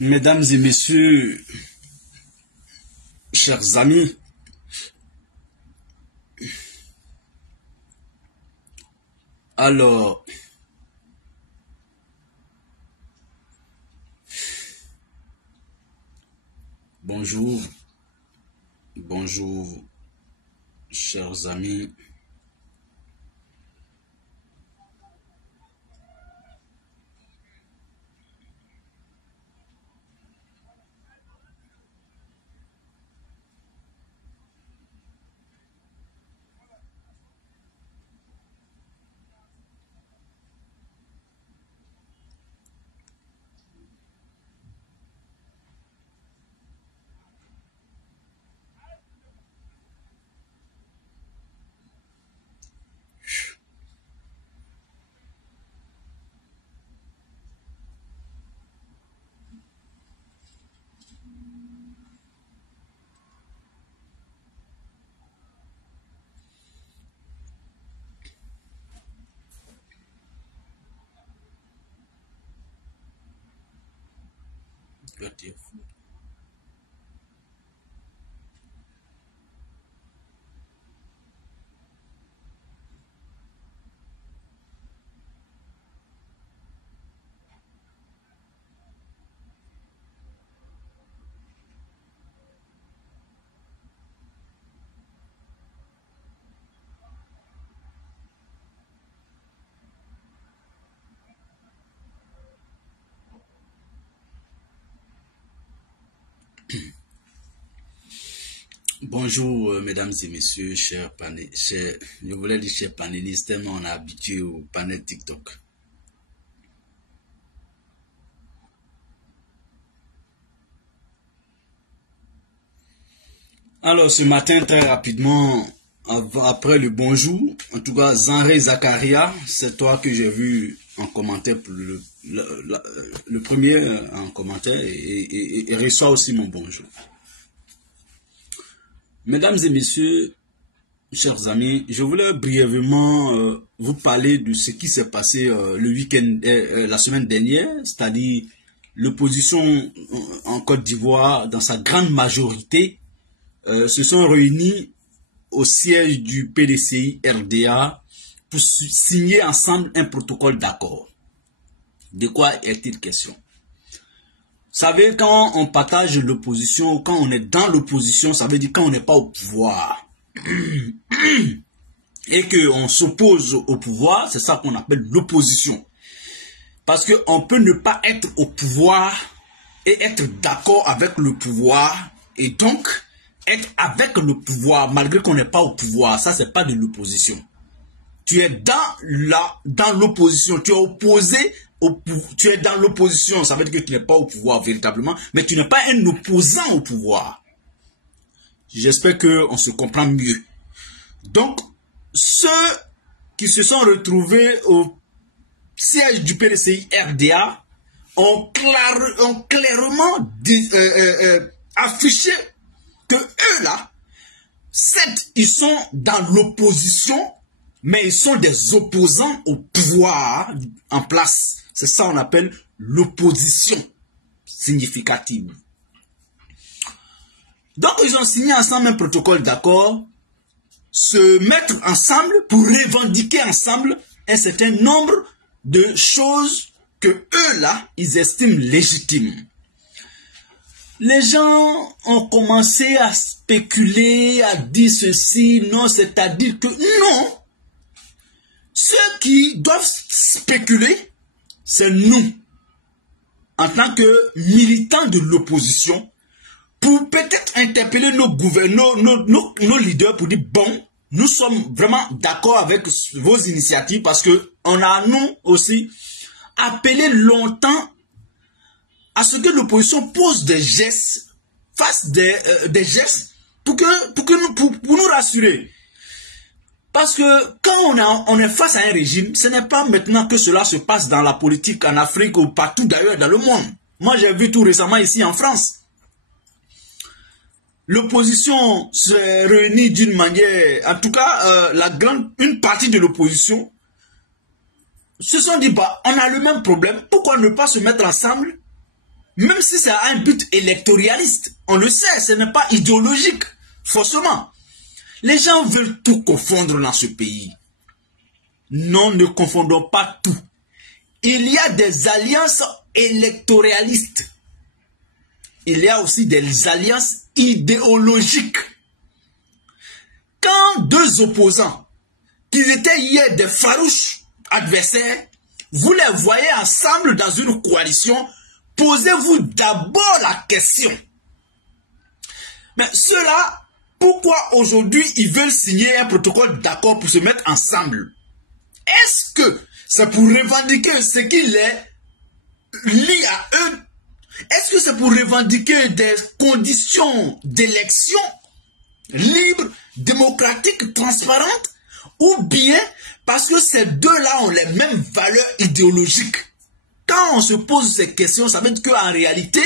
Mesdames et messieurs, chers amis, alors, bonjour, chers amis. Bonjour, mesdames et messieurs, chers je voulais dire chers panélistes, tellement on est habitué au panel TikTok. Alors, ce matin, très rapidement, après le bonjour, en tout cas, Zanré Zakaria, c'est toi que j'ai vu en commentaire pour le premier en commentaire et reçoit aussi mon bonjour. Mesdames et messieurs, chers amis, je voulais brièvement vous parler de ce qui s'est passé le week-end, la semaine dernière, c'est-à-dire l'opposition en Côte d'Ivoire, dans sa grande majorité, se sont réunis au siège du PDCI RDA pour signer ensemble un protocole d'accord. De quoi est-il question? Vous savez, quand on partage l'opposition, quand on est dans l'opposition, ça veut dire quand on n'est pas au pouvoir. Et qu'on s'oppose au pouvoir, c'est ça qu'on appelle l'opposition. Parce qu'on peut ne pas être au pouvoir et être d'accord avec le pouvoir, et donc être avec le pouvoir malgré qu'on n'est pas au pouvoir. Ça, c'est pas de l'opposition. Tu es dans l'opposition, tu es opposé tu es dans l'opposition, ça veut dire que tu n'es pas au pouvoir véritablement, mais tu n'es pas un opposant au pouvoir. J'espère qu'on se comprend mieux. Donc, ceux qui se sont retrouvés au siège du PDCI RDA ont clairement affiché que eux là, certes, ils sont dans l'opposition, mais ils sont des opposants au pouvoir en place. C'est ça qu'on appelle l'opposition significative. Donc, ils ont signé ensemble un protocole d'accord, se mettre ensemble pour revendiquer ensemble un certain nombre de choses que eux là, ils estiment légitimes. Les gens ont commencé à spéculer, à dire ceci, non, c'est-à-dire que non. Ceux qui doivent spéculer, c'est nous, en tant que militants de l'opposition, pour peut-être interpeller nos gouverneurs, nos leaders pour dire, bon, nous sommes vraiment d'accord avec vos initiatives parce que on a, nous aussi, appelé longtemps à ce que l'opposition pose des gestes, fasse des gestes pour nous rassurer. Parce que quand on est face à un régime, ce n'est pas maintenant que cela se passe dans la politique en Afrique ou partout d'ailleurs dans le monde. Moi, j'ai vu tout récemment ici en France. L'opposition s'est réunie d'une manière, en tout cas, une partie de l'opposition se sont dit, bah, on a le même problème, pourquoi ne pas se mettre ensemble, Même si c'est un but électoraliste, on le sait, ce n'est pas idéologique, forcément. Les gens veulent tout confondre dans ce pays. Non, ne confondons pas tout. Il y a des alliances électoralistes. Il y a aussi des alliances idéologiques. Quand deux opposants, qui étaient hier des farouches adversaires, vous les voyez ensemble dans une coalition, posez-vous d'abord la question. Mais ceux-là, pourquoi aujourd'hui ils veulent signer un protocole d'accord pour se mettre ensemble? Est-ce que c'est pour revendiquer ce qui les lie à eux? Est-ce que c'est pour revendiquer des conditions d'élection libres, démocratiques, transparentes? Ou bien parce que ces deux-là ont les mêmes valeurs idéologiques? Quand on se pose ces questions, ça veut dire qu'en réalité,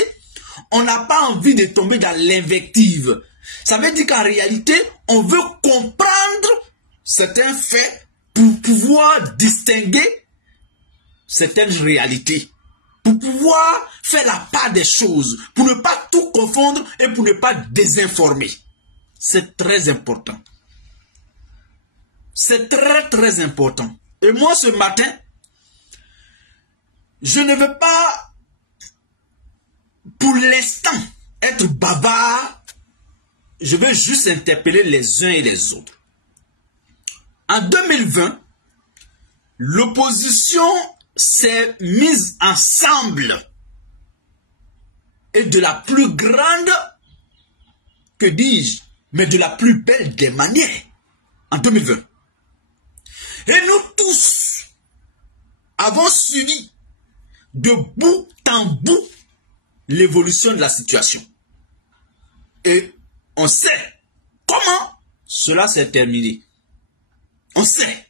on n'a pas envie de tomber dans l'invective. Ça veut dire qu'en réalité, on veut comprendre certains faits pour pouvoir distinguer certaines réalités. Pour pouvoir faire la part des choses. Pour ne pas tout confondre et pour ne pas désinformer. C'est très important. C'est très très important. Et moi ce matin, je ne veux pas pour l'instant être bavard. Je veux juste interpeller les uns et les autres. En 2020, l'opposition s'est mise ensemble et de la plus grande, que dis-je, mais de la plus belle des manières en 2020. Et nous tous avons suivi de bout en bout l'évolution de la situation. Et on sait comment cela s'est terminé. On sait.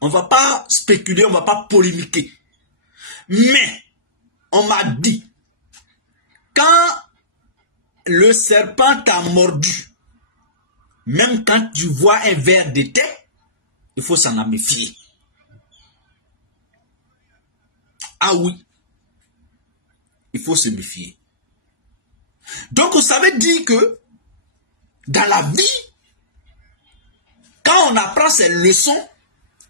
On ne va pas spéculer, on ne va pas polémiquer. Mais on m'a dit, quand le serpent t'a mordu, même quand tu vois un ver de thé, il faut s'en méfier. Ah oui, il faut se méfier. Donc ça veut dire que dans la vie, quand on apprend ces leçons,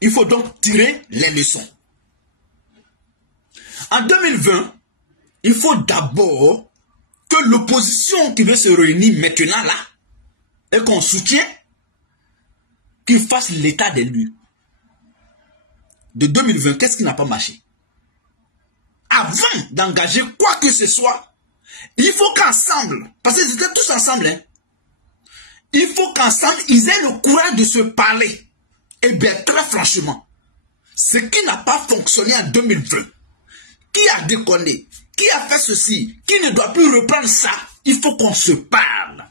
il faut donc tirer les leçons. En 2020, il faut d'abord que l'opposition qui veut se réunir maintenant là, et qu'on soutient, qu'il fasse l'état des lieux. De 2020, qu'est-ce qui n'a pas marché? Avant d'engager quoi que ce soit, il faut qu'ensemble, parce qu'ils étaient tous ensemble, hein, il faut qu'ensemble, ils aient le courage de se parler. Eh bien, très franchement, ce qui n'a pas fonctionné en 2020, qui a déconné, qui a fait ceci, qui ne doit plus reprendre ça, il faut qu'on se parle.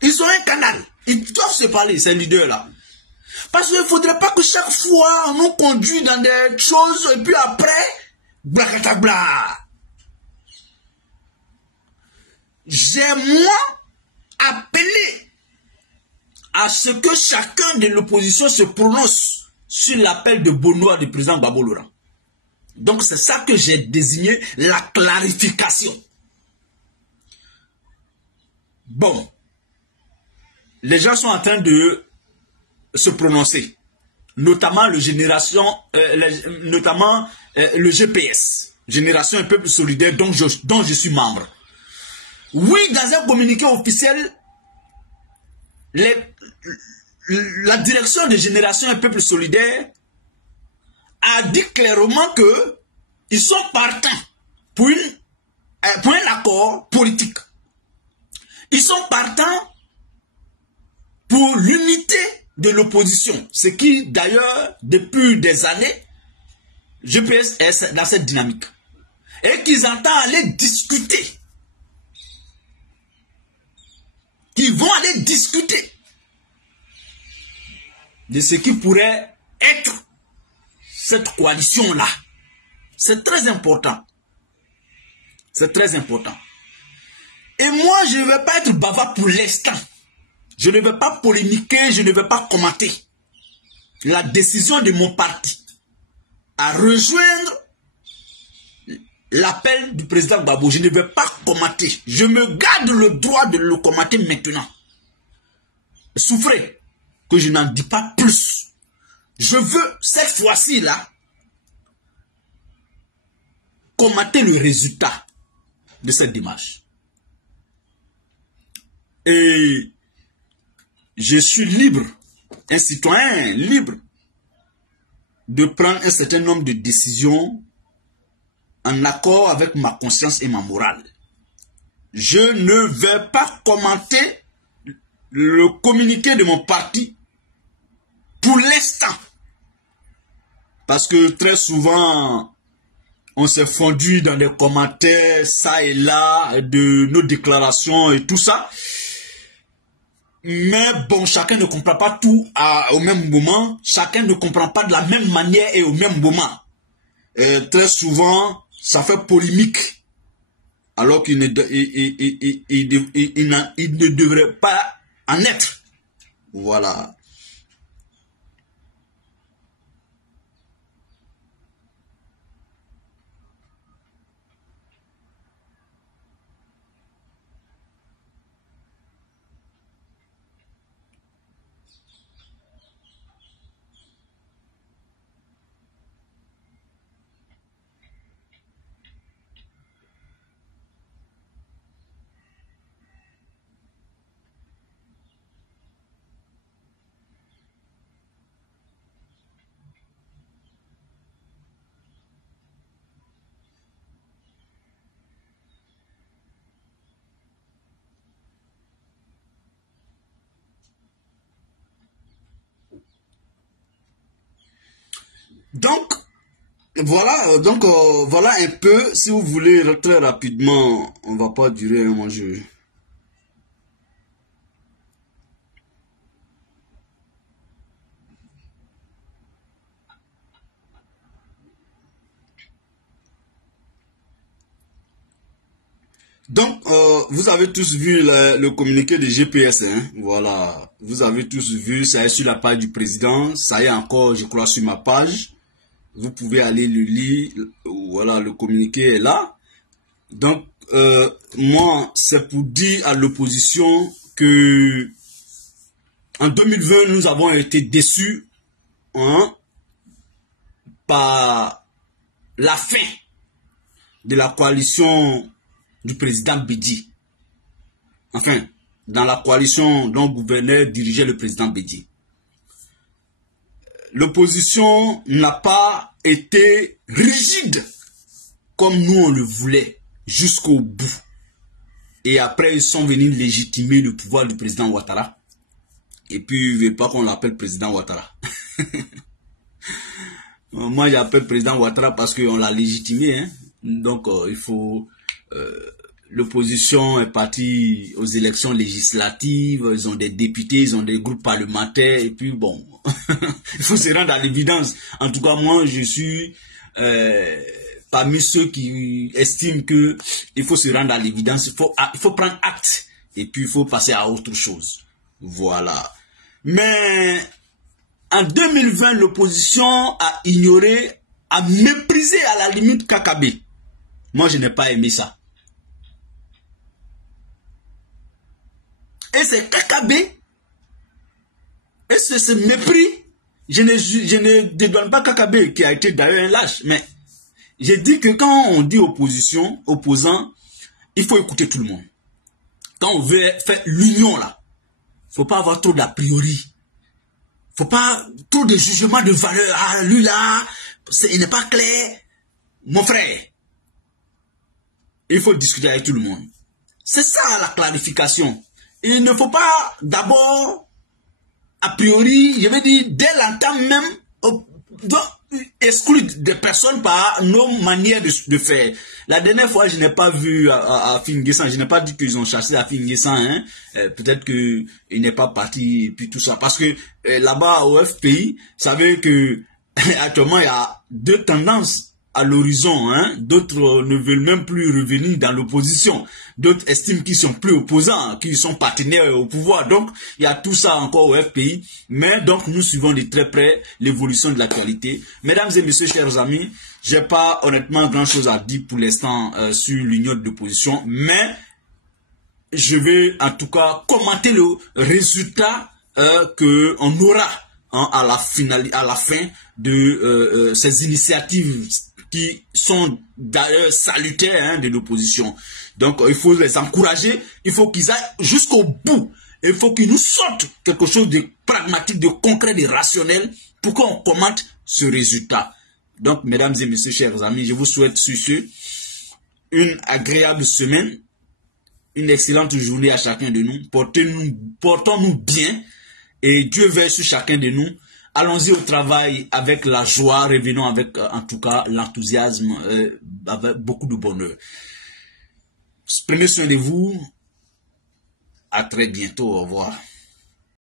Ils ont un canal, ils doivent se parler, ces leaders-là. Parce qu'il ne faudrait pas que chaque fois, on nous conduit dans des choses, et puis après, blacatabla. J'ai, moi, appelé à ce que chacun de l'opposition se prononce sur l'appel de Benoît du président Gbagbo Laurent. Donc c'est ça que j'ai désigné la clarification. Bon, les gens sont en train de se prononcer, notamment le GPS, Génération Un Peuple Solidaire, dont je suis membre. Oui, dans un communiqué officiel, la direction de Génération Un Peuple Solidaire a dit clairement que ils sont partants pour un accord politique. Ils sont partants pour l'unité de l'opposition. Ce qui, d'ailleurs, depuis des années, GPS est dans cette dynamique. Et qu'ils entendent aller discuter. Ils vont aller discuter de ce qui pourrait être cette coalition-là. C'est très important. C'est très important. Et moi, je ne vais pas être bavard pour l'instant. Je ne vais pas polémiquer, je ne vais pas commenter la décision de mon parti à rejoindre l'appel du président Gbagbo, je ne vais pas commenter. Je me garde le droit de le commenter maintenant. Souffrez que je n'en dis pas plus. Je veux, cette fois-ci là, commenter le résultat de cette démarche. Et je suis libre, un citoyen libre, de prendre un certain nombre de décisions en accord avec ma conscience et ma morale. Je ne vais pas commenter le communiqué de mon parti pour l'instant. Parce que très souvent, on s'est fondu dans des commentaires, ça et là, de nos déclarations et tout ça. Mais bon, chacun ne comprend pas tout au même moment. Chacun ne comprend pas de la même manière et au même moment. Très souvent, ça fait polémique. Alors qu'il ne devrait pas en être. Voilà. Voilà un peu, si vous voulez, très rapidement, on va pas durer, moi je... Donc, vous avez tous vu le communiqué de GPS, hein? Voilà, vous avez tous vu, ça est sur la page du président, ça est encore, je crois, sur ma page. Vous pouvez aller le lire, voilà, le communiqué est là. Donc, moi, c'est pour dire à l'opposition que en 2020, nous avons été déçus, hein, par la fin de la coalition du président Bédi. Enfin, dans la coalition dont gouverneur dirigeait le président Bédi. L'opposition n'a pas été rigide comme nous on le voulait jusqu'au bout. Et après, ils sont venus légitimer le pouvoir du président Ouattara. Et puis, il ne veut pas qu'on l'appelle président Ouattara. Moi, j'appelle président Ouattara parce qu'on l'a légitimé. Hein. Donc, il faut... l'opposition est partie aux élections législatives, ils ont des députés, ils ont des groupes parlementaires, et puis bon, il faut se rendre à l'évidence. En tout cas, moi, je suis parmi ceux qui estiment que il faut se rendre à l'évidence, il faut prendre acte, et puis il faut passer à autre chose. Voilà. Mais en 2020, l'opposition a ignoré, a méprisé à la limite Kakabé. Moi, je n'ai pas aimé ça. Et c'est Kakabé, et c'est ce mépris, je ne dédouane pas Kakabé qui a été d'ailleurs un lâche, mais j'ai dit que quand on dit opposition, opposant, il faut écouter tout le monde. Quand on veut faire l'union là, il ne faut pas avoir trop d'a priori. Il ne faut pas trop de jugement de valeur. Ah, lui là, il n'est pas clair. Mon frère, il faut discuter avec tout le monde. C'est ça la clarification. Il ne faut pas d'abord, a priori, je vais dire, dès l'entame même, exclure des personnes par nos manières de faire. La dernière fois, je n'ai pas vu à Finguessan, je n'ai pas dit qu'ils ont chassé à Finguessan, hein. Peut-être qu'il n'est pas parti, et puis tout ça. Parce que là-bas, au FPI, vous savez que actuellement, il y a deux tendances à l'horizon, hein. D'autres ne veulent même plus revenir dans l'opposition. D'autres estiment qu'ils sont plus opposants, qu'ils sont partenaires au pouvoir. Donc, il y a tout ça encore au FPI. Mais donc, nous suivons de très près l'évolution de l'actualité. Mesdames et messieurs, chers amis, j'ai pas honnêtement grand chose à dire pour l'instant sur l'union d'opposition, mais je vais en tout cas commenter le résultat que on aura à la fin de ces initiatives qui sont d'ailleurs salutaires, hein, de l'opposition. Donc il faut les encourager, il faut qu'ils aillent jusqu'au bout, il faut qu'ils nous sortent quelque chose de pragmatique, de concret, de rationnel pour qu'on commente ce résultat. Donc mesdames et messieurs, chers amis, je vous souhaite sur ce une agréable semaine, une excellente journée à chacun de nous. Portons-nous bien et Dieu veille sur chacun de nous. Allons-y au travail avec la joie, revenons avec en tout cas l'enthousiasme, avec beaucoup de bonheur. Prenez soin de vous. À très bientôt. Au revoir.